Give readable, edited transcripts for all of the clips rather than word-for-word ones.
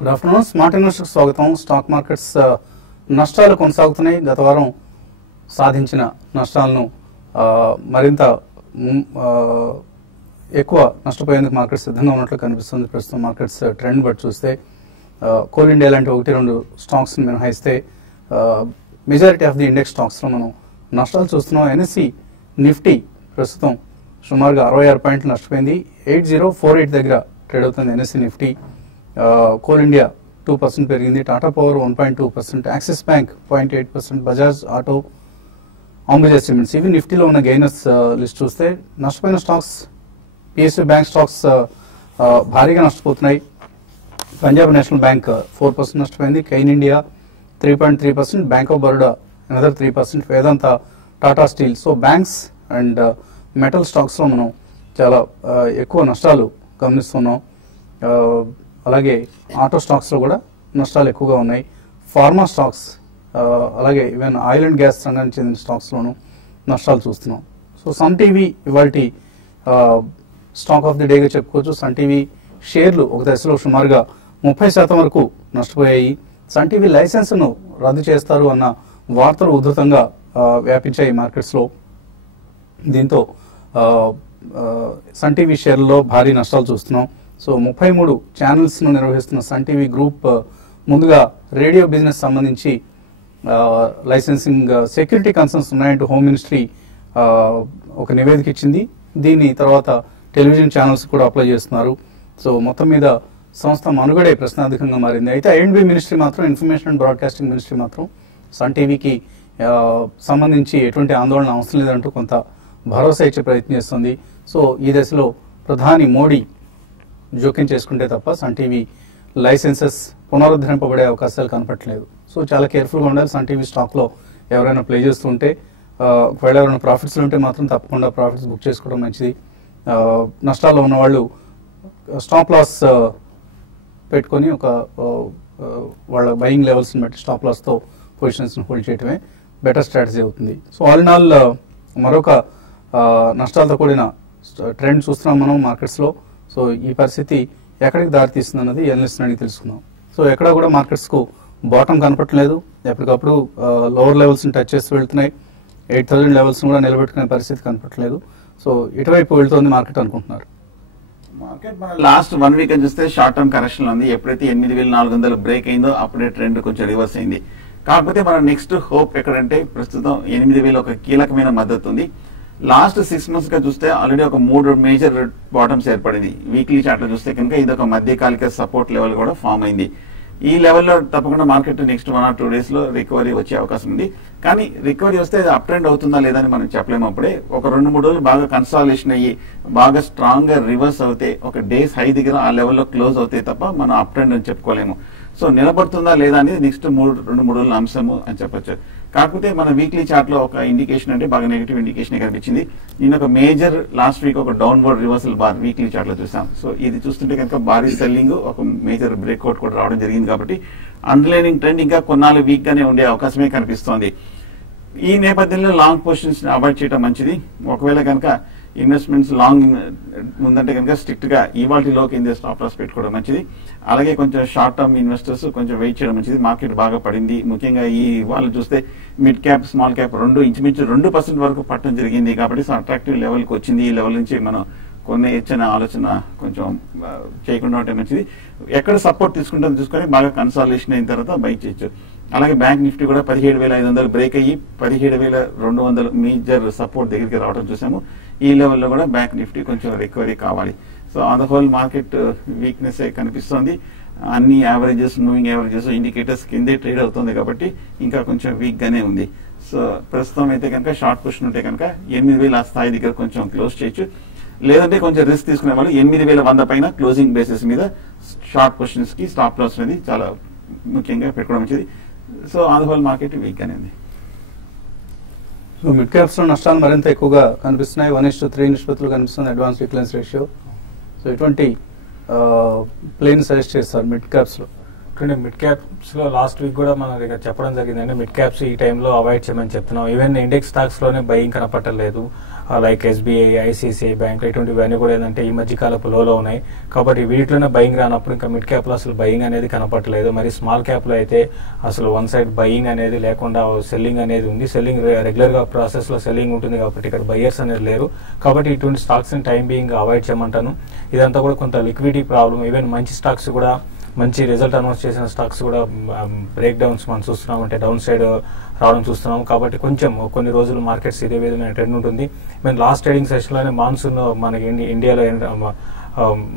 Good afternoon. Smart investors స్వాగతం. Stock markets నష్టాలు కొనసాగుతున్నాయి. గత వారం సాధించిన నష్టాలను మరింత ఎక్కువ నష్టపోయేందుకు మార్కెట్ సిద్ధంగా ఉన్నట్లు కనిపిస్తుంది. ప్రస్తుతం మార్కెట్స్ ట్రెండ్ బట్టి చూస్తే కోల్ ఇండియా లాంటి 1-2 స్టాక్స్ మినహాయిస్తే మెజారిటీ ఆఫ్ ది ఇండెక్స్ స్టాక్స్లో మనం నష్టాలు చూస్తున్నాం. ఎన్ఎస్సి నిఫ్టీ ప్రస్తుతం సుమారుగా 66 పాయింట్లు నష్టపోయింది. 8048 దగ్గర ట్రేడ్ అవుతుంది ఎన్ఎస్సి నిఫ్టీ. కోల్ ఇండియా 2% పెరిగింది. Tata power 1.2%, axis bank 0.8%, Bajaj auto, Ambuja cements ఇవి నిఫ్టీలో ఉన్న గెయినర్స్ లిస్ట్ చూస్తే నష్టపోయిన స్టాక్స్ పిఎస్యూ బ్యాంక్ స్టాక్స్ భారీగా నష్టపోతున్నాయి. పంజాబ్ నేషనల్ బ్యాంక్ 4% నష్టపోయింది. Cain India 3.3%, bank of Baroda another 3%, Vedanta, Tata steel. So banks and metal స్టాక్స్లో మనం చాలా ఎక్కువ నష్టాలు గమనిస్తున్నాం. అలాగే ఆటో స్టాక్స్లో కూడా నష్టాలు ఎక్కువగా ఉన్నాయి. ఫార్మా స్టాక్స్ అలాగే ఈవెన్ ఆయిల్ అండ్ గ్యాస్ రంగానికి చెందిన స్టాక్స్లోనూ నష్టాలు చూస్తున్నాం. సో సన్ టీవీ ఇవాల్టి స్టాక్ ఆఫ్ ది డేగా చెప్పుకోవచ్చు. సన్ టీవీ షేర్లు ఒక దశలో సుమారుగా 30% వరకు నష్టపోయాయి. సన్ టీవీ లైసెన్స్ను రద్దు చేస్తారు అన్న వార్తలు ఉధృతంగా వ్యాపించాయి మార్కెట్స్లో. దీంతో సన్ టీవీ షేర్లలో భారీ నష్టాలు చూస్తున్నాం. సో 33 ఛానల్స్ను నిర్వహిస్తున్న సన్ టీవీ గ్రూప్ ముందుగా రేడియో బిజినెస్ సంబంధించి లైసెన్సింగ్ సెక్యూరిటీ కన్సర్న్స్ ఉన్నాయంటూ హోమ్ మినిస్ట్రీ ఒక నివేదిక ఇచ్చింది. దీని తర్వాత టెలివిజన్ ఛానల్స్ కూడా అప్లై చేస్తున్నారు. సో మొత్తం మీద సంస్థ మనుగడే ప్రశ్నార్థకంగా మారింది. అయితే ఐఎండ్బి మినిస్ట్రీ మాత్రం, ఇన్ఫర్మేషన్ అండ్ బ్రాడ్కాస్టింగ్ మినిస్ట్రీ మాత్రం సన్ టీవీకి సంబంధించి ఎటువంటి ఆందోళన అవసరం లేదంటూ కొంత భరోసా ఇచ్చే ప్రయత్నం చేస్తుంది. సో ఈ దశలో ప్రధాని మోడీ జోక్యం చేసుకుంటే తప్ప సన్ టీవీ లైసెన్సెస్ పునరుద్ధరింపబడే అవకాశాలు కనపట్లేదు. సో చాలా కేర్ఫుల్గా ఉండాలి. సన్ టీవీ స్టాక్లో ఎవరైనా ప్లే చేస్తుంటే ఒకవేళ ఎవరైనా ప్రాఫిట్స్లో ఉంటే మాత్రం తప్పకుండా ప్రాఫిట్స్ బుక్ చేసుకోవడం మంచిది. నష్టాల్లో ఉన్న వాళ్ళు స్టాప్ లాస్ పెట్టుకొని ఒక వాళ్ళ బయింగ్ లెవెల్స్ని బట్టి స్టాప్ లాస్తో పొజిషన్స్ని హోల్డ్ చేయడమే బెటర్ స్ట్రాటజీ అవుతుంది. సో ఆల్ ఇన్ ఆల్ మరొక నష్టాలతో కూడిన ట్రెండ్ చూస్తున్నాం మనం మార్కెట్స్లో. సో ఈ పరిస్థితి ఎక్కడికి దారితీస్తుంది అన్నది ఎనలిస్ట్ అడిగి తెలుసుకుందాం. సో ఎక్కడ కూడా మార్కెట్స్కు బాటమ్ కనపట్లేదు. ఎప్పటికప్పుడు లోవర్ లెవెల్స్ని టచ్ చేస్తూ వెళ్తున్నాయి. 8000 లెవెల్స్ని కూడా నిలబెట్టుకునే పరిస్థితి కనపట్లేదు. సో ఇటువైపు వెళ్తుంది మార్కెట్ అనుకుంటున్నారు. మార్కెట్ మన లాస్ట్ 1 వీక్ చూస్తే షార్ట్ టర్మ్ కరెక్షన్ ఉంది. ఎప్పుడైతే 8400 బ్రేక్ అయిందో అప్పుడే ట్రెండ్ కొంచెం రివర్స్ అయింది. కాకపోతే మన నెక్స్ట్ హోప్ ఎక్కడంటే ప్రస్తుతం 8000 ఒక కీలకమైన మద్దతు ఉంది. లాస్ట్ 6 months గా చూస్తే ఆల్రెడీ ఒక 3 మేజర్ బాటమ్స్ ఏర్పడింది. వీక్లీ చార్ట్ లో చూస్తే కనుక ఇది ఒక మధ్యకాలిక సపోర్ట్ లెవెల్ కూడా ఫామ్ అయింది. ఈ లెవెల్లో తప్పకుండా మార్కెట్ నెక్స్ట్ 1 or 2 days లో రికవరీ వచ్చే అవకాశం ఉంది. కానీ రికవరీ వస్తే అది అప్ ట్రెండ్ అవుతుందా లేదా అని మనం చెప్పలేము. అప్పుడే ఒక 2-3 రోజులు బాగా కన్సాలిడేషన్ అయ్యి బాగా స్ట్రాంగ్ గా రివర్స్ అవుతే ఒక డేస్ హై దగ్గర ఆ లెవెల్లో క్లోజ్ అవుతాయి తప్ప మనం అప్ ట్రెండ్ అని చెప్పుకోలేము. సో నిలబడుతుందా లేదా అనేది నెక్స్ట్ 2-3 రోజుల అంశము అని చెప్పొచ్చు. కాకపోతే మన వీక్లీ చార్ట్ లో ఒక ఇండికేషన్ అంటే బాగా నెగిటివ్ ఇండికేషన్ కనిపించింది. నేను ఒక మేజర్ లాస్ట్ వీక్ ఒక downward reversal bar weekly chart లో చూసాం. సో ఇది చూస్తుంటే కనుక భారీ సెల్లింగ్, ఒక మేజర్ బ్రేక్అవుట్ కూడా రావడం జరిగింది. కాబట్టి అండర్లైనింగ్ ట్రెండ్ ఇంకా కొన్నాళ్ళు వీక్ గానే ఉండే అవకాశమే కనిపిస్తోంది. ఈ నేపథ్యంలో లాంగ్ పొజిషన్స్ ని అవాయిడ్ చేయడం మంచిది. ఒకవేళ కనుక ఇన్వెస్ట్మెంట్స్ లాంగ్ ఉందంటే కనుక స్ట్రిక్ట్ గా ఇవాల్టిలో కింద స్టాప్ లాస్ పెట్టుకోవడం మంచిది. అలాగే కొంచెం షార్ట్ టర్మ్ ఇన్వెస్టర్స్ కొంచెం వెయిట్ చేయడం మంచిది. మార్కెట్ బాగా పడింది. ముఖ్యంగా ఈ వాళ్ళు చూస్తే మిడ్ క్యాప్, స్మాల్ క్యాప్ ఇంచుమించు 2% వరకు పట్టడం జరిగింది. కాబట్టి అట్రాక్టివ్ లెవెల్కి వచ్చింది. ఈ లెవెల్ నుంచి మనం కొన్ని ఇచ్చిన ఆలోచన కొంచెం చేయకుండా ఉంటే మంచిది. ఎక్కడ సపోర్ట్ తీసుకుంటుందో చూసుకొని బాగా కన్సాలిడేషన్ అయిన తర్వాత బై చేయొచ్చు. అలాగే బ్యాంక్ నిఫ్టీ కూడా 17,500 బ్రేక్ అయ్యి 17,200 మేజర్ సపోర్ట్ దగ్గరికి రావడం చూసాము. ఈ లెవెల్లో కూడా బ్యాంక్ నిఫ్టీ కొంచెం రికవరీ కావాలి. So on the whole market weakness కనిపిస్తోంది. అన్ని యావరేజెస్, మూవింగ్ యావరేజెస్, ఇండికేటర్స్ కిందే ట్రేడ్ అవుతుంది. కాబట్టి ఇంకా కొంచెం వీక్ గానే ఉంది. సో ప్రస్తుతం అయితే కనుక షార్ట్ పొజిషన్ ఉంటే కనుక 8,000 ఆ స్థాయి దగ్గర కొంచెం క్లోజ్ చేయొచ్చు. లేదంటే కొంచెం రిస్క్ తీసుకునే వాళ్ళు 8,100 పైన క్లోజింగ్ బేసిస్ మీద షార్ట్ పొజిషన్స్ కి స్టాప్ లాస్ అనేది చాలా ముఖ్యంగా పెట్టుకోవడం మంచిది. So on the whole market week గానే ఉంది. సో మిడ్ క్యాప్స్ లో నష్టాలు మరింత ఎక్కువగా కనిపిస్తున్నాయి. 1:3 నిష్పత్తులు కనిపిస్తుంది అడ్వాన్స్ డిక్లైన్స్ రేషియో. సో ఇటువంటి ప్లేన్ సజెస్ట్ చేస్తారు మిడ్ క్యాప్స్ లో. మిడ్ క్యాప్స్ లో లాస్ట్ వీక్ కూడా మనం చెప్పడం జరిగిందండి. మిడ్ క్యాప్స్ ఈ టైంలో అవాయిడ్ చేయమని చెప్తున్నాం. ఈవెన్ ఇండెక్స్ స్టాక్స్ లోనే బయింగ్ కనపట్టలేదు. లైక్ ఎస్బీఐ, ఐసిఐసిఐ బ్యాంక్ ఇటువంటివన్నీ కూడా ఏంటంటే ఈ మధ్య కాలపు లోలో ఉన్నాయి. కాబట్టి వీటిలోనే బయింగ్ రానప్పుడు ఇంకా మిడ్ క్యాప్ లో అసలు బయింగ్ అనేది కనపడలేదు. మరి స్మాల్ క్యాప్ లో అయితే అసలు వన్ సైడ్ బయింగ్ అనేది లేకుండా సెల్లింగ్ అనేది ఉంది. సెల్లింగ్ రెగ్యులర్ గా ప్రాసెస్ లో సెల్లింగ్ ఉంటుంది కాబట్టి ఇక్కడ బయర్స్ అనేది లేరు. కాబట్టి ఇటువంటి స్టాక్స్ ని టైం బీయింగ్ అవాయిడ్ చేయమంటాను. ఇదంతా కూడా కొంత లిక్విడిటీ ప్రాబ్లం. ఈవెన్ మంచి స్టాక్స్ కూడా మంచి రిజల్ట్ అనౌన్స్ చేసిన స్టాక్స్ కూడా బ్రేక్ డౌన్స్ మనం చూస్తున్నాం, అంటే డౌన్ సైడ్ రావడం చూస్తున్నాం. కాబట్టి కొంచెం కొన్ని రోజులు మార్కెట్స్ ఇదే విధమైన ట్రెండ్ ఉంటుంది. మేము లాస్ట్ ట్రేడింగ్ సెషన్ లోనే మాన్సూన్ మనకి ఇండియాలో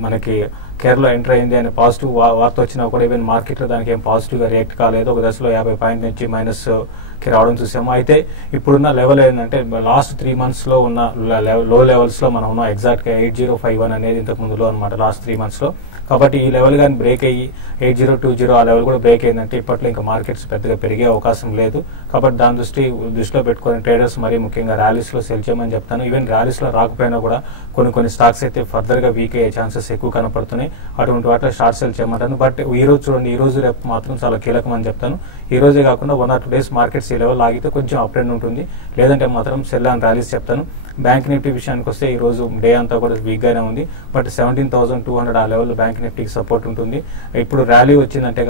మనకి కేరళ ఎంటర్ అయింది అనే పాజిటివ్ వార్త వచ్చినా కూడా ఈవెన్ మార్కెట్ లో దానికి ఏం పాజిటివ్ గా రియాక్ట్ కాలేదు. ఒక దశలో 50 పాయింట్ నుంచి మైనస్ కి రావడం చూసాము. అయితే ఇప్పుడున్న లెవెల్ ఏంటంటే లాస్ట్ 3 months లో ఉన్న లో లెవెల్స్ లో మనం ఉన్నాం. ఎగ్జాక్ట్ గా 8051 అనేది ఇంతకు ముందులో అనమాట లాస్ట్ 3 months లో. కాబట్టి ఈ లెవెల్ కానీ బ్రేక్ అయ్యి 8020 ఆ లెవెల్ కూడా బ్రేక్ అయిందంటే ఇప్పట్లో ఇంకా మార్కెట్స్ పెద్దగా పెరిగే అవకాశం లేదు. కాబట్టి దాని దృష్టిలో పెట్టుకుని ట్రేడర్స్ మరీ ముఖ్యంగా ర్యాలీస్ లో సెల్ చేయమని చెప్తాను. ఈవెన్ ర్యాలీస్ లో రాకపోయినా కూడా కొన్ని స్టాక్స్ అయితే ఫర్దర్ గా వీక్ అయ్యే ఛాన్సెస్ ఎక్కువ కనపడుతున్నాయి. అటువంటి వాటిలో షార్ట్ సెల్ చేయమంటాను. బట్ ఈ రోజు చూడండి, ఈ రోజు రేపు మాత్రం చాలా కీలకం అని చెప్తాను. ఈ రోజే కాకుండా 1 or 2 days మార్కెట్స్ ఈ లెవెల్ ఆగితే కొంచెం అప్ ట్రెండ్ ఉంటుంది. లేదంటే మాత్రం సెల్ అండ్ ర్యాలీస్ చెప్తాను. బ్యాంక్ నిఫ్టీ విషయానికి వస్తే ఈ రోజు డే అంతా కూడా వీక్ గానే ఉంది. బట్ 17,200 ఆ లెవెల్ బ్యాంక్ నిఫ్టీకి సపోర్ట్ ఉంటుంది. ఇప్పుడు ర్యాలీ వచ్చిందంటే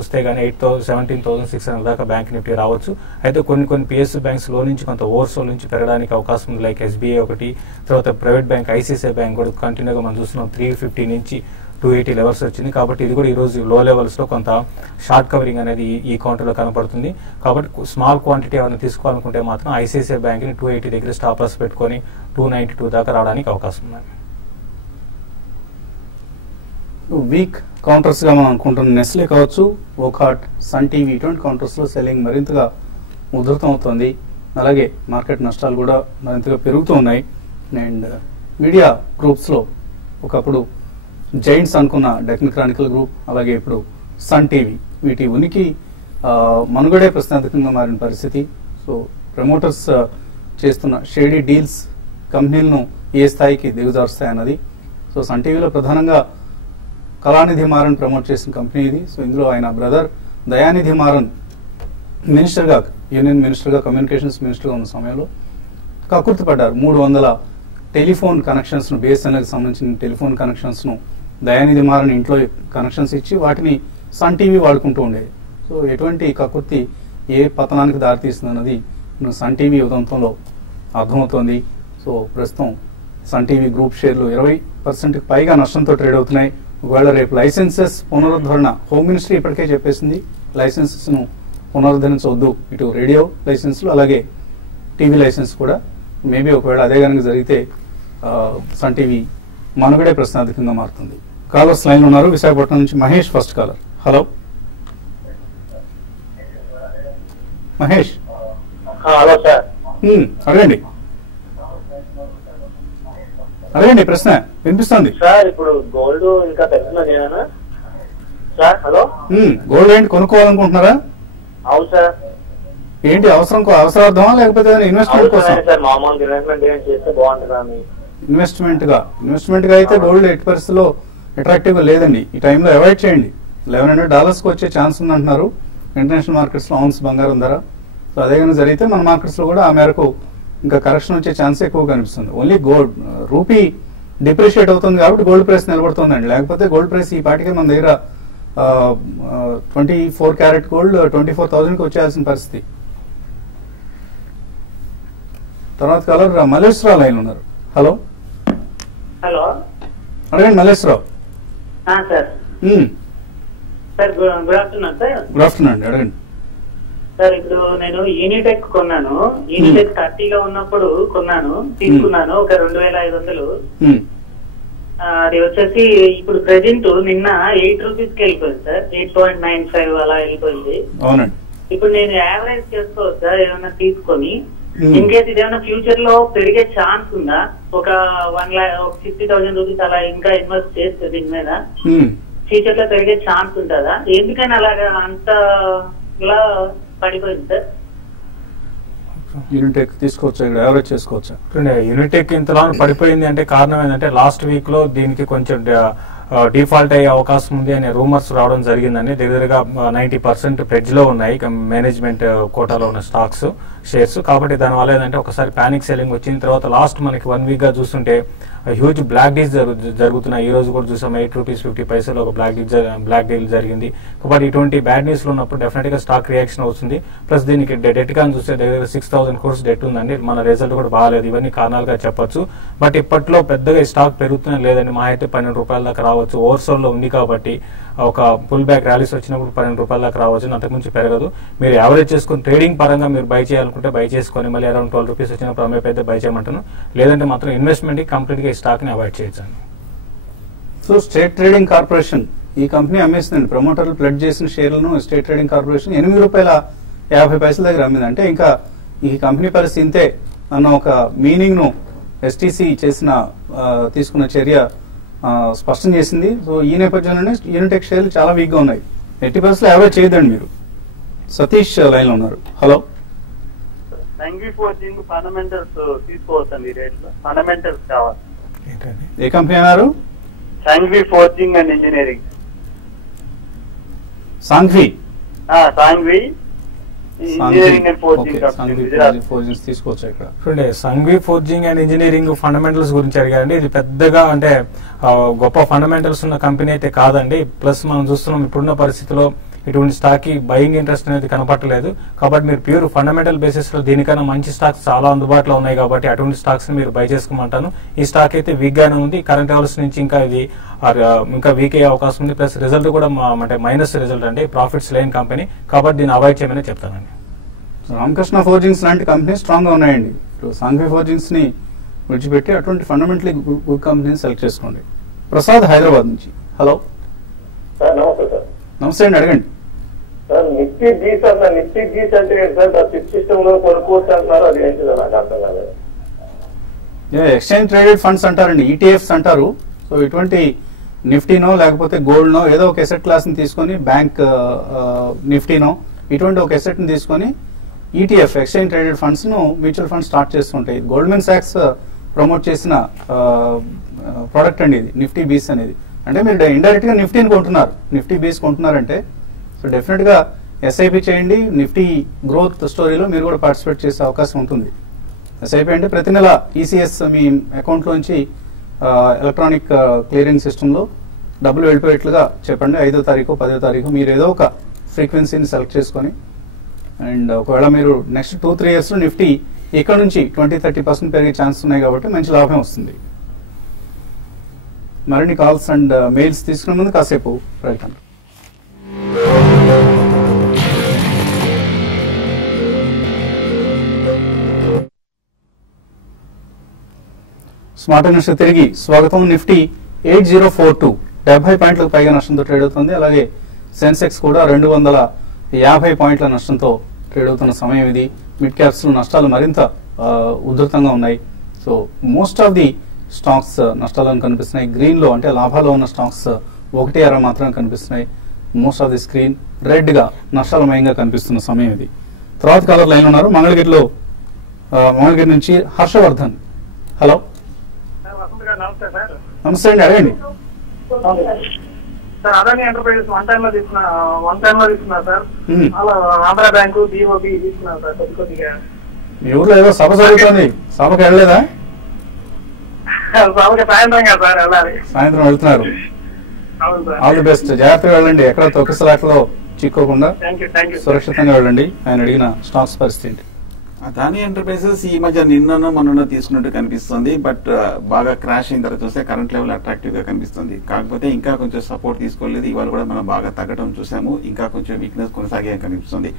వస్తే గానీ 17,600 దాకా బ్యాంక్ నిఫ్టీ రావచ్చు. అయితే కొన్ని పిఎస్యూ బ్యాంక్స్ లో నుంచి కొంత ఓవర్సోల్ నుంచి పెరగడానికి అవకాశం ఉంది. లైక్ ఎస్బీఐ ఒకటి, తర్వాత ప్రైవేట్ బ్యాంక్ ఐసిఐసిఐ బ్యాంక్ కూడా కంటిన్యూగా మనం చూస్తున్నాం 350 నుంచి 280 లెవెల్స్ వచ్చింది. కాబట్టి ఇది కూడా ఈ రోజు లో లెవెల్స్ లో కొంత షార్ట్ కవరింగ్ అనేది ఈ కౌంటర్ లో కనపడుతుంది. కాబట్టి స్మాల్ క్వాంటిటీ ఏమైనా తీసుకోవాలనుకుంటే మాత్రం ఐసిఐసిఐ బ్యాంక్ ని 280 దగ్గర స్టాప్ లాస్ పెట్టుకొని 292 దాకా రావడానికి అవకాశం ఉంది. వీక్ కౌంటర్స్ గా మనం అనుకుంటున్న నెస్లే కావచ్చు, వోకాట్, సన్ టీవీ ఇటువంటి కౌంటర్స్ లో సెల్లింగ్ మరింతగా ఉధృతం అవుతోంది. అలాగే మార్కెట్ నష్టాలు కూడా మరింతగా పెరుగుతూ ఉన్నాయి. అండ్ మీడియా గ్రూప్స్ లో ఒకప్పుడు జైంట్స్ అనుకున్న డెక్కన్ క్రానికల్ గ్రూప్, అలాగే ఇప్పుడు సన్ టీవీ, వీటి ఉనికి మనుగడే ప్రశ్నార్థకంగా మారిన పరిస్థితి. సో ప్రమోటర్స్ చేస్తున్న షేడీ డీల్స్ కంపెనీలను ఏ స్థాయికి దిగజారుస్తాయన్నది. సో సన్ టీవీలో ప్రధానంగా కళానిధి మారన్ ప్రమోట్ చేసిన కంపెనీ ఇది. సో ఇందులో ఆయన బ్రదర్ దయానిధి మారన్ మినిస్టర్గా, యూనియన్ మినిస్టర్గా, కమ్యూనికేషన్స్ మినిస్టర్గా ఉన్న సమయంలో కక్కుర్తి పడ్డారు. 300 టెలిఫోన్ కనెక్షన్స్ ను, బిఎస్ఎన్ఎల్కి సంబంధించిన టెలిఫోన్ కనెక్షన్స్ ను దయానిధి మారన్ ఇంట్లో కనెక్షన్స్ ఇచ్చి వాటిని సన్ టీవీ వాడుకుంటూ ఉండేది. సో ఎటువంటి కక్కుర్తి ఏ పతనానికి దారితీస్తుంది అన్నది సన్ టీవీ ఉదంతంలో అర్థమవుతోంది. సో ప్రస్తుతం సన్ టీవీ గ్రూప్ షేర్లు 20% పైగా నష్టంతో ట్రేడ్ అవుతున్నాయి. ఒకవేళ రేపు లైసెన్సెస్ పునరుద్ధరణ, హోమ్ మినిస్ట్రీ ఇప్పటికే చెప్పేసింది లైసెన్సెస్ ను పునరుద్ధరించవద్దు, ఇటు రేడియో లైసెన్స్లు అలాగే టీవీ లైసెన్స్ కూడా. మేబీ ఒకవేళ అదే కనుక జరిగితే సన్ టీవీ మనుగడే ప్రశ్నార్థకంగా మారుతుంది. కాలర్స్ లైన్ ఉన్నారు. విశాఖపట్నం నుంచి Mahesh first caller. Hello Mahesh. Hello sir. అడగండి ప్రశ్న వినిపిస్తుంది సార్. ఇప్పుడు గోల్డ్ ఇంకా పెరుగుతున్నా సార్? హలో, గోల్డ్ ఏంటి కొనుక్కోవాలనుకుంటున్నారా? అవును సార్. ఏంటి అవసరార్థమా లేకపోతే ఇన్వెస్ట్మెంట్ కోసం? సార్ మామూలుగా ఇన్వెస్ట్మెంట్ చేస్తే బాగుంటుందా? ఇన్వెస్ట్మెంట్ గా అయితే గోల్డ్ ఎట్టి పరిస్థితిలో అట్రాక్టివ్ గా లేదండి. ఈ టైంలో అవాయిడ్ చేయండి. $1,100 వచ్చే ఛాన్స్ ఉందంటున్నారు ఇంటర్నేషనల్ మార్కెట్స్ లో ఔన్స్ బంగారం ధర. సో అదే కనుక జరిగితే మన మార్కెట్స్ లో కూడా ఆ మేరకు ఇంకా కరెక్షన్ వచ్చే ఛాన్స్ ఎక్కువ కనిపిస్తుంది. ఓన్లీ గోల్డ్, రూపీ డిప్రిషియేట్ అవుతుంది కాబట్టి గోల్డ్ ప్రైస్ నిలబడుతుందండి. లేకపోతే గోల్డ్ ప్రైస్ ఈ పాటికే మన దగ్గర 24 క్యారెట్ గోల్డ్ 24,000కి వచ్చేయాల్సిన పరిస్థితి. తర్వాత కాలర్ మల్లేశ్వరరావు లైన్ ఉన్నారు. హలో హలో, అడగండి Malleswara Rao. Sir sir good afternoon sir. Good afternoon అండి, అడగండి సార్. ఇప్పుడు నేను యూనిటెక్ కొన్నాను. యూనిటెక్ 30లో ఉన్నప్పుడు తీసుకున్నాను ఒక 2,500. అది వచ్చేసి ఇప్పుడు ప్రెసెంట్ నిన్న 8 రూపీస్కి వెళ్ళిపోయింది సార్. 8.95 అలా వెళ్ళిపోయింది. అవునండి. ఇప్పుడు నేను యావరేజ్ చేసుకోవచ్చా ఏమైనా తీసుకొని? ఇన్కేస్ ఇదేమైనా ఫ్యూచర్ లో పెరిగే ఛాన్స్ ఉందా? ఒక 50,000 రూపీస్ అలా ఇంకా ఇన్వెస్ట్ చేస్తే దీని మీద ఫ్యూచర్ లో పెరిగే ఛాన్స్ ఉంటుందా? ఎందుకని అలాగా అంత ఇలా పడిపోయింది సార్? యూనిటెక్ తీసుకోవచ్చా, ఇక్కడ యావరేజ్ చేసుకోవచ్చా? యూనిటెక్ ఇంతలా పడిపోయింది అంటే కారణం ఏంటంటే లాస్ట్ వీక్ లో దీనికి కొంచెం డిఫాల్ట్ అయ్యే అవకాశం ఉంది అనే రూమర్స్ రావడం జరిగిందని. దగ్గరగా 90% ప్రెడ్జ్ లో ఉన్నాయి మేనేజ్మెంట్ కోటాలో ఉన్న స్టాక్స్. షేర్స్. కాబట్టి దానివల్ల ఏంటంటే ఒకసారి ప్యానిక్ సెల్లింగ్ వచ్చిన తర్వాత లాస్ట్ మనకి 1 వీక్ గా చూస్తుంటే హ్యూజ్ బ్లాక్ డీల్స్ జరుగుతున్నాయి. ఈ రోజు కూడా చూసాం ₹8.50 ఒక బ్లాక్ డీల్ జరిగింది. కాబట్టి ఇటువంటి బ్యాడ్ న్యూస్ లో ఉన్నప్పుడు డెఫినెట్ గా స్టాక్ రియాక్షన్ అవుతుంది. ప్లస్ దీనికి డెట్ గా చూస్తే దగ్గర 6,000 crores డెట్ ఉందండి. మన రిజల్ట్ కూడా బాగాలేదు. ఇవన్నీ కారణాలుగా చెప్పొచ్చు. బట్ ఇప్పట్లో పెద్దగా స్టాక్ పెరుగుతున్నా లేదండి, మా అయితే ₹12 దాకా రావచ్చు. ఓవర్సోల్ లో ఉంది కాబట్టి ఒక పుల్ బ్యాక్ ర్యాలీస్ వచ్చినప్పుడు ₹12 దాకా రావచ్చు, అంతకుమించి పెరగదు. మీరు యావరేజ్ చేసుకుని ట్రేడింగ్ పరంగా మీరు బై చేయాలనుకుంటే బై చేసుకొని మళ్ళీ అరౌండ్ ₹12 వచ్చినప్పుడు అమ్మే పెద్ద బై చేయమంటాను. లేదంటే మాత్రం ఇన్వెస్ట్మెంట్ కంప్లీట్ గా ఈ స్టాక్ ని అవాయిడ్ చేయొచ్చండి. సో స్టేట్ ట్రేడింగ్ కార్పొరేషన్ ఈ కంపెనీ అమ్మేస్తుందండి. ప్రమోటర్లు ప్లెడ్ చేసిన షేర్లను స్టేట్ ట్రేడింగ్ కార్పొరేషన్ ₹8.50 దగ్గర అమ్మింది. అంటే ఇంకా ఈ కంపెనీ పరిస్థితి ఇంతే అన్న ఒక మీనింగ్ ను ఎస్టీసీ తీసుకున్న చర్య స్పష్టం చేసింది. సో ఈ నేపథ్యంలోనే యూనిటెక్ షేర్లు చాలా వీక్ గా ఉన్నాయి. 80% యావరేజ్ చేయదండి మీరు. సతీష్ లైన్ లో ఉన్నారు. హలో. సంఘీ ఫోర్జింగ్ ఫండమెంటల్స్ తీసుకోవచ్చండి రేట్లో. ఫండమెంటల్స్ కావాలి. ఏ కంపెనీ అన్నారు? Sanghi forging and engineering. Sanghvi engineering and forgings తీసుకోవచ్చు ఇక్కడ. చూడండి, Sanghi forging and engineering fundamentals గురించి అడిగారండి. ఇది పెద్దగా అంటే గొప్ప ఫండమెంటల్స్ ఉన్న కంపెనీ అయితే కాదండి. ప్లస్ మనం చూస్తున్నాం ఇప్పుడున్న పరిస్థితిలో ఇటువంటి స్టాక్ కి బయింగ్ ఇంట్రెస్ట్ అనేది కనపట్టలేదు. కాబట్టి మీరు ప్యూర్ ఫండమెంటల్ బేసిస్ లో దీనికన్నా మంచి స్టాక్స్ చాలా అందుబాటులో ఉన్నాయి కాబట్టి అటువంటి స్టాక్స్ ని మీరు బై చేసుకోమంటాను. ఈ స్టాక్ అయితే వీక్ గానే ఉంది. కరెంట్ లెవెల్స్ నుంచి ఇంకా వీక్ అయ్యే అవకాశం ఉంది. ప్లస్ రిజల్ట్ కూడా అంటే మైనస్ రిజల్ట్ అండి, ప్రాఫిట్స్ లేని కంపెనీ. కాబట్టి దీన్ని అవాయిడ్ చేయమని చెప్తానండి. రామకృష్ణ ఫోర్జింగ్స్ లాంటి కంపెనీ స్ట్రాంగ్ గా ఉన్నాయండి. సాంఘ్వి ఫోర్జింగ్స్ ని విడిచిపెట్టి అటువంటి ఫండమెంటలీ గుడ్ కంపెనీని సెలెక్ట్ చేసుకోండి. ప్రసాద్ హైదరాబాద్ నుంచి. హలో. నమస్తే అండి, అడగండి. సార్ నిఫ్టీ బీస్ అన్న నిఫ్టీ బీస్ అంటే సార్ సిప్ సిస్టమ్ లో కొనుక్కోవచ్చు అంటున్నారు, అది ఏంటిదో నాకు అర్థం కాలేదు. ఎక్స్చేంజ్ ట్రేడెడ్ ఫండ్స్ అంటారండి, ఈటీఎఫ్స్ అంటారు. సో ఇటువంటి నిఫ్టీనో లేకపోతే గోల్డ్నో ఏదో ఒక ఎసెట్ క్లాస్ ని తీసుకొని బ్యాంక్ నిఫ్టీనో ఇటువంటి ఒక ఎసెట్ ని తీసుకొని ఈటీఎఫ్ ఎక్స్చేంజ్ ట్రేడెడ్ ఫండ్స్ ను మ్యూచువల్ ఫండ్ స్టార్ట్ చేస్తుంటాయి. గోల్డ్మెన్ సాక్స్ ప్రమోట్ చేసిన ప్రోడక్ట్ అండి ఇది నిఫ్టీ బీస్ అనేది. అంటే మీరు ఇండైరెక్ట్ గా నిఫ్టీని కొంటున్నారు, నిఫ్టీ బీస్ కొంటున్నారంటే సో డెఫినెట్ గా ఎస్ఐపి చేయండి. నిఫ్టీ గ్రోత్ స్టోరీలో మీరు కూడా పార్టిసిపేట్ చేసే అవకాశం ఉంటుంది. ఎస్ఐపి అంటే ప్రతి నెల ఈసీఎస్ మీ అకౌంట్ లోంచి ఎలక్ట్రానిక్ క్లియరింగ్ సిస్టమ్ లో డబ్బులు వెళ్ళిపోయేట్లుగా చెప్పండి. 5వ తారీఖు 10వ తారీఖు మీరు ఏదో ఒక ఫ్రీక్వెన్సీని సెలెక్ట్ చేసుకొని, అండ్ ఒకవేళ మీరు నెక్స్ట్ 2-3 years లో నిఫ్టీ ఇక్కడ నుంచి 20-30% పెరిగే ఛాన్స్ ఉన్నాయి కాబట్టి మంచి లాభం వస్తుంది. మరిన్ని కాల్స్ అండ్ మెయిల్స్ తీసుకునే ముందు కాసేపు ప్రయత్నం. స్మార్ట్ న్యూస్ తిరిగి స్వాగతం. నిఫ్టీ 8042 70 పాయింట్లకు పైగా నష్టంతో ట్రేడ్ అవుతుంది. అలాగే సెన్సెక్స్ కూడా 250 పాయింట్ల నష్టంతో ట్రేడ్ అవుతున్న సమయం ఇది. మిడ్ క్యాప్స్ నష్టాలు మరింత ఉధృతంగా ఉన్నాయి. So most of the stocks నష్టాలను కనిపిస్తున్నాయి. గ్రీన్ లో అంటే లాభాల్లో ఉన్న స్టాక్స్ 1-6 మాత్రమే కనిపిస్తున్నాయి. Most of the screen red గా నష్టాలమయంగా కనిపిస్తున్న సమయం ఇది. తర్వాత కాలర్ లైన్ ఉన్నారు. మంగళగిరి నుంచి హర్షవర్ధన్. హలో. నమస్తే అండి, అడగండి. Sir Adani enterprises one time లో తీసుకున్నా సార్. అలా ఆంధ్ర బ్యాంకు బిఓబి తీసుకున్నా సార్. కొద్దిగా మీ ఊర్లో ఏదో సభ జరుగుతుంది, సభకు వెళ్ళలేదా? సభకి సాయంత్రం కదా సార్ వెళ్ళాలి. సాయంత్రం వెళ్తున్నారు. ఆల్ ది బెస్ట్, జాగ్రత్తగా వెళ్ళండి. ఎక్కడ తొక్కిసలాట్లో చిక్కోకుండా సురక్షితంగా వెళ్ళండి. ఆయన అడిగిన స్టాక్స్ పరిస్థితి. అదాని ఎంటర్ప్రైజెస్ ఈ మధ్య నిన్న మొన్న తీసుకున్నట్టు కనిపిస్తుంది. బట్ బాగా క్రాష్ అయిన తర్వాత చూస్తే కరెంట్ లెవెల్ అట్రాక్టివ్ గా కనిపిస్తుంది. కాకపోతే ఇంకా కొంచెం సపోర్ట్ తీసుకోలేదు. ఇవాళ కూడా మనం బాగా తగ్గడం చూసాము. ఇంకా కొంచెం వీక్నెస్ కొనసాగే కనిపిస్తుంది.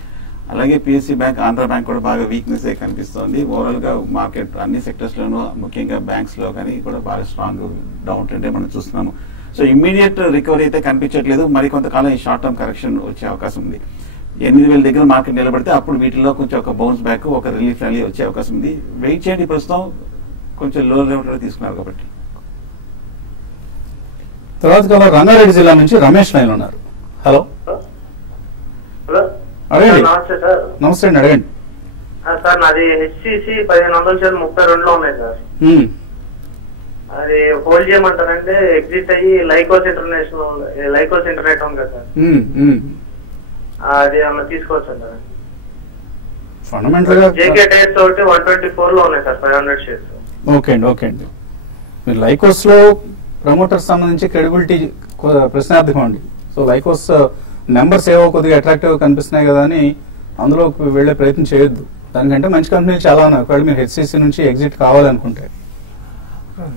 అలాగే పిఎస్సి బ్యాంక్, ఆంధ్ర బ్యాంక్ కూడా బాగా వీక్నెస్ కనిపిస్తుంది. ఓవరాల్ గా మార్కెట్ అన్ని సెక్టర్స్ లోనూ, ముఖ్యంగా బ్యాంక్స్ లో కానీ కూడా బాగా స్ట్రాంగ్ డౌన్ ట్రెండ్ మనం చూస్తున్నాము. సో ఇమ్మీడియట్ రికవరీ అయితే కనిపించట్లేదు. మరి కొంతకాలం ఈ షార్ట్ టర్మ్ కరెక్షన్ వచ్చే అవకాశం ఉంది. 8,000 దగ్గర మార్కెట్ నిలబడితే అప్పుడు వీటిలో కొంచెం ఒక బౌన్స్ బ్యాక్, ఒక రిలీఫ్ ర్యాలీ వచ్చే అవకాశం ఉంది. వెయిట్ చేయండి. ప్రస్తుతం కొంచెం లో లెవెల్ తీసుకున్నారు కాబట్టి. తర్వాత కాలం రంగారెడ్డి జిల్లా నుంచి రమేష్ లైన్ ఉన్నారు. హలో. అడగండి. నమస్తే అండి, అడగండి. సార్ నాది హెచ్సిసి 1500 షేర్లు 32లో ఉన్నాయి సార్. అది హోల్డ్ చేయమంటారంటే ఎగ్జిట్ అయ్యి లైకోస్ ఇంటర్నెట్ ఉంది కదా సార్, అది ఏమన్నా తీసుకోవచ్చు అంటారా? ఫండమెంటల్ గా జేకే టైర్స్ ఒకటి 124 లో ఉన్నాయి సార్ 500 షేర్స్. ఓకే అండి మీరు లైకోస్ లో ప్రమోటర్స్ సంబంధించి క్రెడిబిలిటీ ప్రశ్నార్థకం అండి. సో లైకోస్ నెంబర్స్ ఏవో కొద్దిగా అట్రాక్టివ్ కనిపిస్తున్నాయి కదా అని అందులో వెళ్లే ప్రయత్నం చేయొద్దు. దానికంటే మంచి కంపెనీలు చాలా ఉన్నాయి. ఒకవేళ మీరు హెచ్సిసి నుంచి ఎగ్జిట్ కావాలనుకుంటే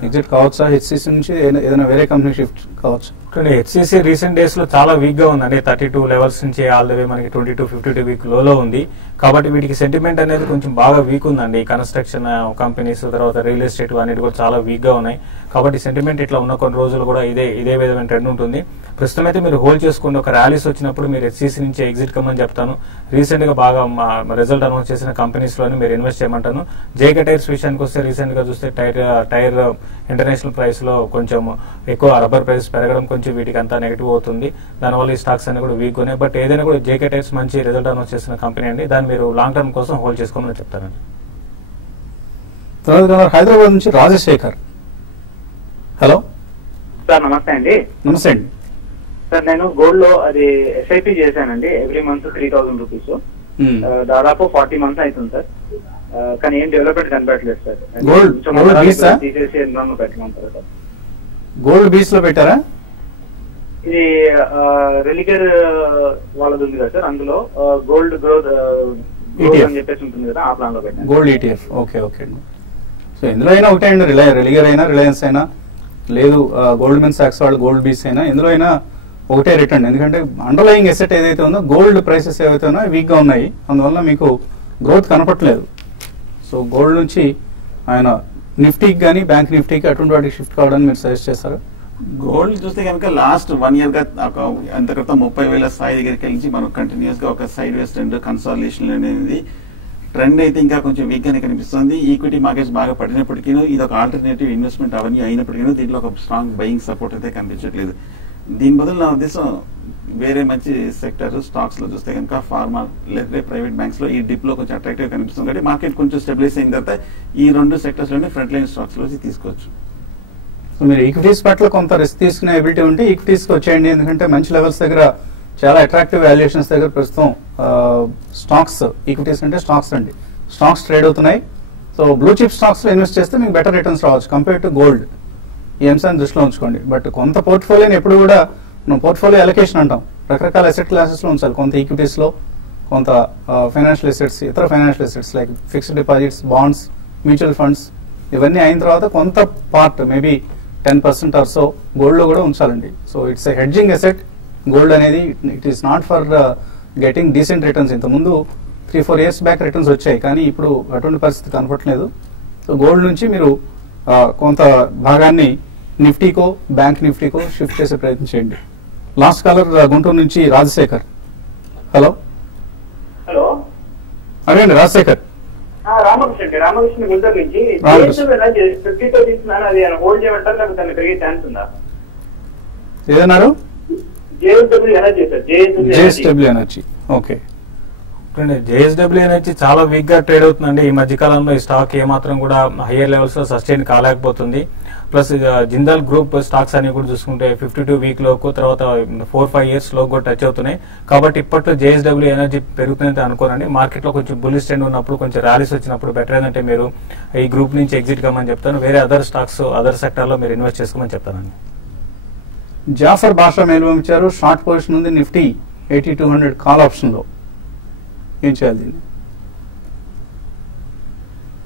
ఎగ్జిట్ కావచ్చా, హెచ్సిసి నుంచి ఏదైనా వేరే కంపెనీ షిఫ్ట్ కావచ్చు. హెచ్సిసి రీసెంట్ డేస్ లో చాలా వీక్ గా ఉందండి. 32 లెవెల్స్ నుంచి ఆల్ ద వే మనకి 22-52 వీక్ లో ఉంది. కాబట్టి వీటికి సెంటిమెంట్ అనేది కొంచెం బాగా వీక్ ఉందండి. కన్స్ట్రక్షన్ కంపెనీస్ తర్వాత రియల్ ఎస్టేట్ అన్నిటి కూడా చాలా వీక్ గా ఉన్నాయి. కాబట్టి సెంటిమెంట్ ఇట్లా ఉన్న కొన్ని రోజులు కూడా ఇదే విధమైన ట్రెండ్ ఉంటుంది. ప్రస్తుతం అయితే మీరు హోల్డ్ చేసుకోండి. ఒక ర్యాలీస్ వచ్చినప్పుడు మీరు హెచ్సిసి నుంచి ఎగ్జిట్ కమ్మని చెప్తాను. రీసెంట్ గా బాగా రిజల్ట్ అనౌన్స్ చేసిన కంపెనీస్ లోనే మీరు ఇన్వెస్ట్ చేయమంటాను. జేకే టైర్స్ విషయానికి వస్తే రీసెంట్ గా చూస్తే టైర్ ఇంటర్నేషనల్ ప్రైస్ లో కొంచెం ఎక్కువ రబ్బర్ ప్రైస్ పెరగడం కొంచెం వీటికి అంతా నెగిటివ్ అవుతుంది. దానివల్ల ఈ స్టాక్స్ అన్ని కూడా వీక్ ఉన్నాయి. బట్ ఏదైనా కూడా జేకే టైర్స్ మంచి రిజల్ట్ అనౌన్స్ చేసిన కంపెనీ అండి. దాన్ని మీరు లాంగ్ టర్మ్ కోసం హోల్డ్ చేసుకోమని చెప్తానండి. హైదరాబాద్ నుంచి రాజశేఖర్. హలో సార్, నమస్తే అండి. నమస్తే అండి సార్, నేను గోల్డ్ లో అది ఎస్ఐపి చేశానండి. Every month 3000 rupees. దాదాపు 40 months అవుతుంది సార్. కానీ ఏం డెవలప్మెంట్ కనబడట్లేదు సార్. తీసేసి ఎన్నో పెట్టమంటారు సార్. గోల్డ్ బీస్ లో పెట్టారా? ఇది రెలిగర్ వాళ్ళది ఉంది కదా సార్. అందులో గోల్డ్ గ్రోత్ అని చెప్పేసి ఉంటుంది కదా, ఆ ప్లాన్ లో పెట్టాను. Gold ETF. ఓకే అండి. సో ఎందులో అయినా ఒకటే అండి, రెలిగర్ అయినా రిలయన్స్ అయినా లేదు గోల్డ్మెన్ సాక్స్ వాళ్ళు గోల్డ్ బీస్ అయినా ఎందులో అయినా ఒకటే రిటర్న్. ఎందుకంటే అండర్లయింగ్ ఎసెట్ ఏదైతే ఉందో గోల్డ్ ప్రైసెస్ ఏవైతే ఉన్నాయో వీక్ గా ఉన్నాయి. అందువల్ల మీకు గ్రోత్ కనపట్లేదు. సో గోల్డ్ నుంచి ఆయన నిఫ్టీకి కానీ బ్యాంక్ నిఫ్టీకి అటువంటి వాటికి షిఫ్ట్ కావడానికి మీరు సజెస్ట్ చేస్తారు? గోల్డ్ చూస్తే కనుక లాస్ట్ 1 year గా అంత క్రితం 30,000 స్థాయి దగ్గరికి వెళ్ళి మనం కంటిన్యూస్ గా ఒక సైడ్ వేస్ ట్రెండ్ కన్సాలిడేషన్ అనేది ట్రెండ్ అయితే ఇంకా కొంచెం వీక్ గానే కనిపిస్తుంది. ఈక్విటీ మార్కెట్స్ బాగా పడినప్పటికీ ఇది ఒక ఆల్టర్నేటివ్ ఇన్వెస్ట్మెంట్ అవన్నీ అయినప్పటికీ దీంట్లో ఒక స్ట్రాంగ్ బయింగ్ సపోర్ట్ అయితే కనిపించట్లేదు. దీని బదులు నా ఉద్దేశం వేరే మంచి సెక్టర్ స్టాక్స్ లో చూస్తే కనుక ఫార్మా లేదా ప్రైవేట్ బ్యాంక్స్ లో ఈ డిప్ లో కొంచెం అట్రాక్టివ్ కనిపిస్తుంది. కాబట్టి మార్కెట్ కొంచెం స్టెబిలైజ్ అయిన తర్వాత ఈ 2 సెక్టర్స్ లోనే ఫ్రంట్ లైన్ స్టాక్స్ లో తీసుకోవచ్చు. సో మీరు ఈక్విటీస్ పట్ల కొంత రిస్క్ తీసుకునే ఎబిలిటీ ఉంటే ఈక్విటీస్ కి వచ్చేయండి. ఎందుకంటే మంచి లెవెల్స్ దగ్గర చాలా అట్రాక్టివ్ వాల్యుయేషన్స్ దగ్గర ప్రస్తుతం స్టాక్స్, ఈక్విటీస్ అంటే స్టాక్స్ అండి, స్టాక్స్ ట్రేడ్ అవుతున్నాయి. సో బ్లూ చిప్ స్టాక్స్ లో ఇన్వెస్ట్ చేస్తే మీకు బెటర్ రిటర్న్స్ రావచ్చు కంపేర్ టు గోల్డ్. ఈ అంశాన్ని దృష్టిలో ఉంచుకోండి. బట్ కొంత పోర్ట్ఫోలియోని ఎప్పుడు కూడా మనం పోర్ట్ఫోలియో అలొకేషన్ అంటాం, రకరకాల అసెట్ క్లాసెస్ లో ఉంచాలి. కొంత ఈక్విటీస్ లో, కొంత ఫైనాన్షియల్ అసెట్స్, ఇతర financial assets like fixed deposits, bonds, mutual funds ఇవన్నీ అయిన తర్వాత కొంత part maybe 10% or so gold లో కూడా ఉంచాలండి. So it's a hedging asset gold అనేది. It is not for getting decent returns. ఇంతకుముందు 3-4 years బ్యాక్ రిటర్న్స్ వచ్చాయి, కానీ ఇప్పుడు అటువంటి పరిస్థితి కనపట్లేదు. సో గోల్డ్ నుంచి మీరు కొంత భాగాన్ని నిఫ్టీకో బ్యాంక్ నిఫ్టీకో షిఫ్ట్ చేసే ప్రయత్నం చేయండి. లాస్ట్ కాలర్ గుంటూరు నుంచి రాజశేఖర్. హలో అదేండి రాజశేఖర్. రామకృష్ణ గుంటూరు నుంచి హోల్డ్ చేయమంటారు, లేకపోతే దాన్ని పెరిగే ఛాన్స్ ఉందా? ఏదన్నారు? JSW energy. Okay. JSW energy చాలా వీక్ గా ట్రేడ్ అవుతుందండి. ఈ మధ్య కాలంలో ఈ స్టాక్ ఏమాత్రం కూడా హైయర్ లెవెల్స్ లో సస్టైన్ కాలేకపోతుంది. ప్లస్ జిందాల్ గ్రూప్ స్టాక్స్ అన్ని కూడా చూసుకుంటే 52 వీక్ లోకు తర్వాత 4-5 years లో కూడా టచ్ అవుతున్నాయి. కాబట్టి ఇప్పట్లో జేఎస్డబ్ల్యూ ఎనర్జీ పెరుగుతుందని అనుకోనండి. మార్కెట్ లో కొంచెం బుల్లిష్ ట్రెండ్ ఉన్నప్పుడు, కొంచెం ర్యాలీస్ వచ్చినప్పుడు బెటర్ ఏంటంటే మీరు ఈ గ్రూప్ నుంచి ఎగ్జిట్ కమ్మని చెప్తాను. వేరే అదర్ స్టాక్స్, అదర్ సెక్టర్ లో మీరు ఇన్వెస్ట్ చేసుకోమని చెప్తానండి. జాఫర్ బాషా మేలు పంపించారు. షార్ట్ పొజిషన్ ఉంది నిఫ్టీ 8200 కాల్ ఆప్షన్ లో. ఏం చేయాలి దీన్ని?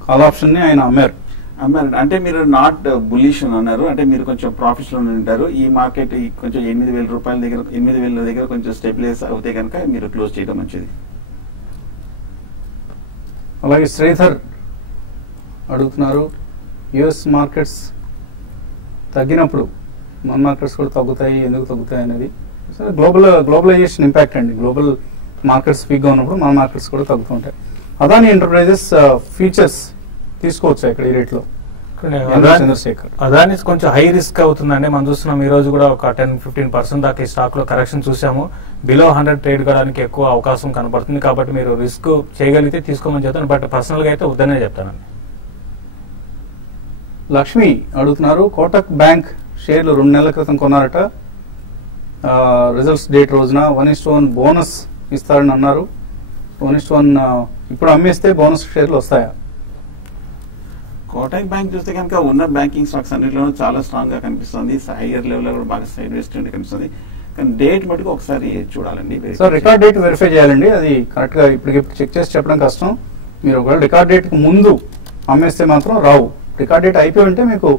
కాల్ ఆప్షన్ ని ఆయన అమ్మారు. అంటే మీరు నాట్ బుల్లిష్ అని అన్నారు, అంటే మీరు కొంచెం ప్రాఫిట్స్ లో ఉంటారు. ఈ మార్కెట్ కొంచెం 8,000 రూపాయల దగ్గర, 8,000 దగ్గర కొంచెం స్టెబిలైజ్ అవుతే కనుక మీరు క్లోజ్ చేయడం మంచిది. అలాగే శ్రీధర్ అడుగుతున్నారు, యుఎస్ మార్కెట్స్ తగ్గినప్పుడు మన మార్కెట్స్ కూడా తగ్గుతాయి, ఎందుకు తగ్గుతాయి అనేది. సరే, గ్లోబలైజేషన్ ఇంపాక్ట్ అండి. గ్లోబల్ మార్కెట్స్ వీక్ గా ఉన్నప్పుడు మన మార్కెట్స్ కూడా తగ్గుతూ ఉంటాయి. అదాని ఎంటర్ప్రైజెస్ ఫ్యూచర్స్ తీసుకోవచ్చు ఇక్కడ ఈ రేట్ లో. అదాని కొంచెం హై రిస్క్ అవుతుందండి. మనం చూస్తున్నాం ఈ రోజు కూడా ఒక 10-15% దాకా ఈ స్టాక్ లో కరెక్షన్ చూసాము. బిలో 100 ట్రేడ్ కావడానికి ఎక్కువ అవకాశం కనపడుతుంది. కాబట్టి మీరు రిస్క్ చేయగలిగితే తీసుకోమని చెప్తాను, బట్ పర్సనల్ గా అయితే వద్దనే చెప్తానండి. లక్ష్మి అడుగుతున్నారు, కోటక్ బ్యాంక్ షేర్లు 2 నెలల క్రితం కొన్నారట. రిజల్ట్స్ డేట్ రోజున 1:1 బోనస్ ఇస్తారని అన్నారు. 1:1 ఇప్పుడు అమ్మేస్తే బోనస్ షేర్లు వస్తాయా? కోటక్ బ్యాంక్ చూస్తే కనుక ఉన్న బ్యాంకింగ్ స్టాక్స్ అన్నింటిలోనూ చాలా స్ట్రాంగ్ గా కనిపిస్తుంది. హైయర్ లెవెల్ లో కూడా బాగా సైడ్ వేస్ట్ కనిపిస్తుంది. కానీ డేట్ మటుకు ఒకసారి చూడాలండి. సార్ రికార్డ్ డేట్ వెరిఫై చేయాలండి. అది కరెక్ట్ గా ఇప్పుడు చెక్ చేసి చెప్పడం కష్టం. మీరు ఒకవేళ రికార్డ్ డేట్ కి ముందు అమ్మేస్తే మాత్రం రావు. రికార్డ్ డేట్ అయిపోయి ఉంటే మీకు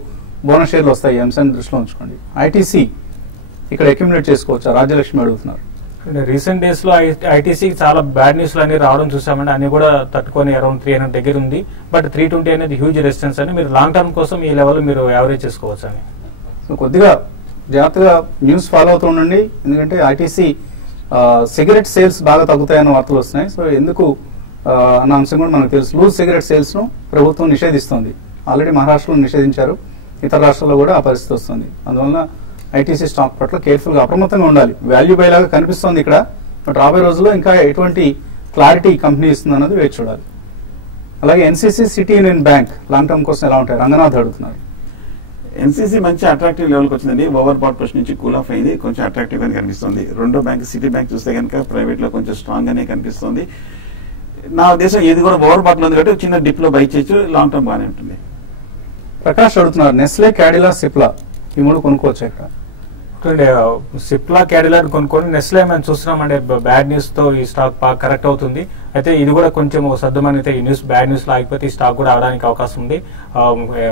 బోనస్ షేర్లు వస్తాయి. ఈ అంశాన్ని దృష్టిలో ఉంచుకోండి. ఐటీసీ ఇక్కడ అక్యుములేట్ చేసుకోవచ్చా? రాజ్యలక్ష్మి అడుగుతున్నారు. రీసెంట్ డేస్ లో ఐటీసీకి చాలా బ్యాడ్ న్యూస్ అన్ని రావడం చూసామండి. అన్ని కూడా తట్టుకొని అరౌండ్ 300 దగ్గర ఉంది. బట్ 320 అనేది హ్యూజ్ రెసిస్టెన్స్ అని మీరు లాంగ్ టర్మ్ కోసం ఈ లెవెల్ మీరు యావరేజ్ చేసుకోవచ్చు అని. సో కొద్దిగా జాగ్రత్తగా న్యూస్ ఫాలో అవుతూ ఉండండి. ఎందుకంటే ఐటీసీ సిగరెట్ సేల్స్ బాగా తగ్గుతాయన్న వార్తలు వస్తున్నాయి. సో ఎందుకు అన్న అంశం కూడా మనకు తెలుసు. లూజ్ సిగరెట్ సేల్స్ ను ప్రభుత్వం నిషేధిస్తోంది. ఆల్రెడీ మహారాష్ట్రలో నిషేధించారు. ఇతర రాష్ట్రాల్లో కూడా ఆ పరిస్థితి వస్తుంది. అందువల్ల ఐటీసీ స్టాక్ పట్ల కేర్ఫుల్ గా అప్రమత్తంగా ఉండాలి. వాల్యూ బై లాగా కనిపిస్తోంది ఇక్కడ. బట్ రాబోయే రోజుల్లో ఇంకా ఎటువంటి క్లారిటీ కంపెనీ ఇస్తుంది అన్నది వేచి చూడాలి. అలాగే NCC city union bank long term కోసం ఎలా ఉంటాయి? రంగనాథ్ అడుగుతున్నారు. ఎన్సీసీ మంచి అట్రాక్టివ్ లెవెల్కి వచ్చిందండి. ఓవర్ బాట్ పొజిషన్ నుంచి కూల్ ఆఫ్ అయింది. కొంచెం అట్రాక్టివ్ గానే కనిపిస్తుంది. రెండో బ్యాంక్ సిటీ బ్యాంక్ చూస్తే కనుక ప్రైవేట్ లో కొంచెం స్ట్రాంగ్ గానే కనిపిస్తుంది. నా ఉద్దేశం ఇది కూడా ఓవర్ బాట్ లో ఉంది కాబట్టి చిన్న డిప్ లో బై చేయొచ్చు. లాంగ్ టర్మ్ బాగానే ఉంటుంది. ప్రకాష్ అడుగుతున్నారు నెస్లే, క్యాడిలా, సిప్లా ఈ మూడు కొనుక్కోవచ్చు ఇక్కడ. సిప్లా, క్యాడిలాక్ కొనుక్కొని నెస్లే మనం చూస్తున్నామంటే బ్యాడ్ న్యూస్ తో ఈ స్టాక్ బాగా కరెక్ట్ అవుతుంది. అయితే ఇది కూడా కొంచెం సర్దుమనితే ఈ న్యూస్ బ్యాడ్ న్యూస్ లో ఆగిపోతే ఈ స్టాక్ కూడా అవడానికి అవకాశం ఉంది.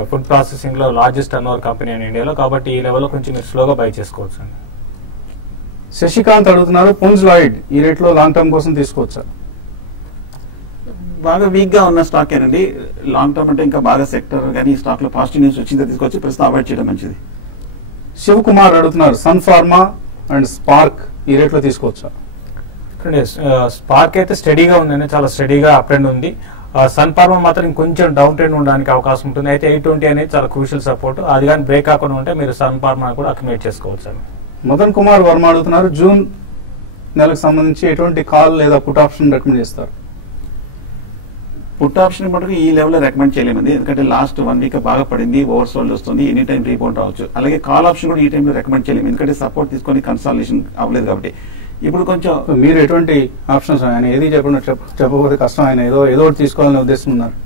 ఫుడ్ ప్రాసెసింగ్ లో లార్జెస్ట్ టర్న్ ఓవర్ కంపెనీ అని ఇండియాలో. కాబట్టి ఈ లెవెల్ లో కొంచెం మీరు స్లోగా బై చేసుకోవచ్చు అండి. శశికాంత్ అడుగుతున్నారు పుంజ్ లాయిడ్ ఈ రేట్ లో లాంగ్ టర్మ్ కోసం తీసుకోవచ్చా? బాగా వీక్ గా ఉన్న స్టాక్ ఏనండి. లాంగ్ టర్మ్ అంటే ఇంకా బాగా సెక్టర్ కానీ ఈ స్టాక్ లో పాజిటివ్ న్యూస్ వచ్చిందో తీసుకోవచ్చు. ప్రస్తుతం అవాయిడ్ చేయడం మంచిది. శివ్ కుమార్ అడుగుతున్నారు సన్ ఫార్మా అండ్ స్పార్క్ ఈ రేట్ లో తీసుకోవచ్చా? స్పార్క్ అయితే స్టడీగా ఉందండి. చాలా స్టడీగా అప్ ట్రెండ్ ఉంది. సన్ ఫార్మా మాత్రం ఇంకొంచెం డౌన్ ట్రెండ్ ఉండడానికి అవకాశం ఉంటుంది. అయితే 820 అనేది చాలా క్రూషియల్ సపోర్ట్. అది కానీ బ్రేక్ కాకుండా ఉంటే మీరు సన్ ఫార్మా కూడా అక్యుములేట్ చేసుకోవచ్చు అండి. మదన్ కుమార్ వర్మ అడుగుతున్నారు జూన్ నెలకు సంబంధించి ఎటువంటి కాల్ లేదా పుట్ ఆప్షన్ రికమెండ్ చేస్తారు? పుట్ ఆప్షన్ మటుకు ఈ లెవెల్ లో రికమెండ్ చేయలేమండి. ఎందుకంటే లాస్ట్ 1 వీక్ బాగా పడింది. ఓవర్ సోల్డ్ వస్తుంది. ఎనీ టైం రీబౌండ్ రావచ్చు. అలాగే కాల్ ఆప్షన్ కూడా ఈ టైంలో రికమెండ్ చేయలేము. ఎందుకంటే సపోర్ట్ తీసుకొని కన్సాలిడేషన్ అవ్వలేదు కాబట్టి. ఇప్పుడు కొంచెం మీరు ఎటువంటి ఆప్షన్స్ ఆయన ఏది చెప్పకపోతే కష్టం. ఆయన ఏదో ఒకటి తీసుకోవాలనే ఉద్దేశం ఉన్నారు.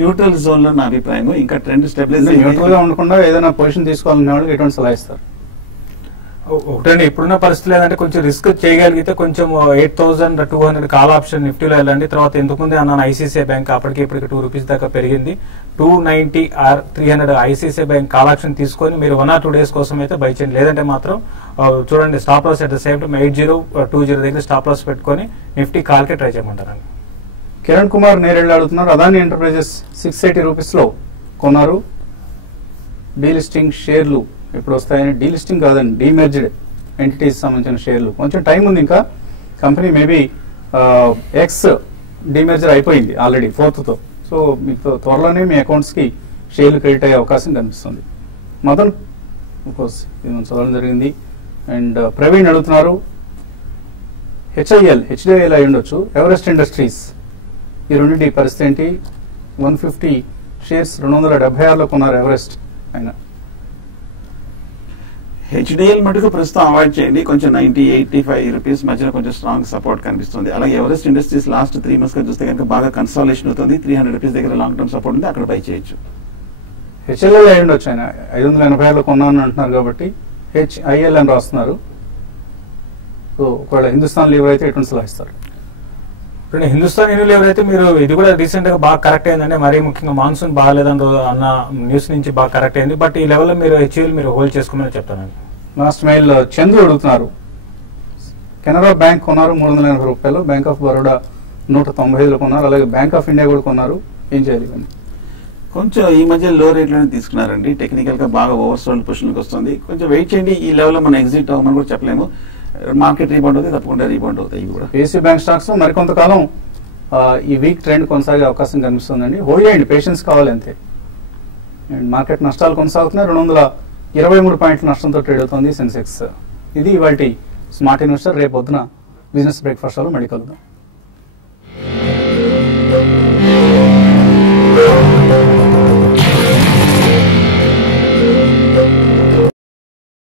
న్యూట్రల్ జోన్ లో నా అభిప్రాయం. ఇంకా ట్రెండ్ స్టెబిలైజ్ న్యూట్రల్ గా ఉండకుండా ఏదైనా పొజిషన్ తీసుకోవాలనే వాళ్ళకి ఎటువంటి సలహా ఇస్తారు? ఒకటండి ఇప్పుడున్న పరిస్థితులు ఏంటంటే కొంచెం రిస్క్ చేయగలిగితే కొంచెం 8,200 కాల్ ఆప్షన్ నిఫ్టీలో వెళ్ళండి. తర్వాత ఎందుకుంది అన్నాను ఐసీసీఐ బ్యాంక్ అప్పటికి ఇప్పటికి ₹2 దాకా పెరిగింది. 290 or 300 ICCI bank call option తీసుకొని మీరు 1 or 2 days కోసం అయితే బై చేయండి. లేదంటే మాత్రం చూడండి stop loss at the same time 8020 దగ్గర స్టాప్ లాస్ పెట్టుకొని నిఫ్టీ కాల్ కి ట్రై చేయమంటారు. కిరణ్ కుమార్ నేరెళ్ళి అడుగుతున్నారు అదాని ఎంటర్ప్రైజెస్ ₹680 లో కొన్నారు. డీలిస్టింగ్ షేర్లు ఎప్పుడు వస్తాయని? డీలిస్టింగ్ కాదండి, డీమెర్జ్డ్ ఎంటిటీస్ సంబంధించిన షేర్లు. కొంచెం టైం ఉంది ఇంకా. కంపెనీ మేబీ ఎక్స్ డీమెర్జర్ అయిపోయింది ఆల్రెడీ 4th తో. సో మీకు త్వరలోనే మీ అకౌంట్స్ కి షేర్లు క్రెడిట్ అయ్యే అవకాశం కనిపిస్తుంది. మదన్ కోర్స్ ఇది మనం చదవడం జరిగింది. అండ్ ప్రవీణ్ అడుగుతున్నారు హెచ్డిఐఎల్ అయి ఉండొచ్చు, ఎవరెస్ట్ ఇండస్ట్రీస్ ఈ రెండింటి పరిస్థితి ఏంటి? 150 షేర్స్ 276 లో కొన్నారు ఎవరెస్ట్ ఆయన. హెచ్డిఎల్ మటుకు ప్రస్తుతం అవాయిడ్ చేయండి. కొంచెం 90-85 రూపీస్ మధ్యలో కొంచెం స్ట్రాంగ్ సపోర్ట్ కనిపిస్తుంది. అలాగే ఎవరెస్ట్ ఇండస్ట్రీస్ లాస్ట్ 3 months గా చూస్తే కనుక బాగా కన్సాలేషన్ అవుతుంది. 300 రూపీస్ దగ్గర లాంగ్ టర్మ్ సపోర్ట్ ఉంది. అక్కడ బై చేయొచ్చు. హెచ్ఎల్ఎల్ అయి ఉండొచ్చు ఆయన 586 లో కొన్నాను అంటున్నారు కాబట్టి హెచ్ఐఎల్ అని రాస్తున్నారు. సో ఒకవేళ హిందుస్థాన్ లీవర్ అయితే ఎటువంటి సలహా ఇస్తారు? హిందుస్థాన్ యూనిలీవర్ అయితే మీరు ఇది కూడా రీసెంట్ గా బాగా కరెక్ట్ అయిందంటే మరీ ముఖ్యంగా మాన్సూన్ బాగాలేదని అన్న న్యూస్ నుంచి బాగా కరెక్ట్ అయింది. బట్ ఈ లెవెల్ లో మీరు హెచ్ఎల్ మీరు హోల్డ్ చేసుకోమని చెప్తానండి. లాస్ట్ మెయిల్ చంద్రు అడుగుతున్నారు కెనరా బ్యాంక్ కొన్నారు ₹380, బ్యాంక్ ఆఫ్ బరోడా 195 కొన్నారు, అలాగే బ్యాంక్ ఆఫ్ ఇండియా కూడా కొన్నారు. ఏం చేయాలి? కొంచెం ఈ మధ్య లో రేట్ లోనే తీసుకున్నారండి. టెక్నికల్ గా బాగా ఓవర్ సోల్డ్ పొజిషన్కి వస్తుంది. కొంచెం వెయిట్ చేయండి. ఈ లెవెల్ లో మనం ఎగ్జిట్ అవ్వమని కూడా చెప్పలేము. మార్కెట్ రీబౌండ్ అవుతాయి, తప్పకుండా రీబౌండ్ అవుతాయి. ఇవి కూడా ఏసీ బ్యాంక్ స్టాక్స్ మరికొంతకాలం ఈ వీక్ ట్రెండ్ కొనసాగే అవకాశం కనిపిస్తుందండి. హోల్డ్ చేయండి, పేషెన్స్ కావాలి అంతే. అండ్ మార్కెట్ నష్టాలు కొనసాగుతున్నాయి. 223 పాయింట్ల నష్టంతో ట్రేడ్ అవుతుంది సెన్సెక్స్. ఇది ఇవాల్టి స్మార్ట్ ఇన్వెస్టర్. రేపు పొద్దున బిజినెస్ బ్రేక్ఫాస్ట్ లో మళ్ళీ కలుద్దాం.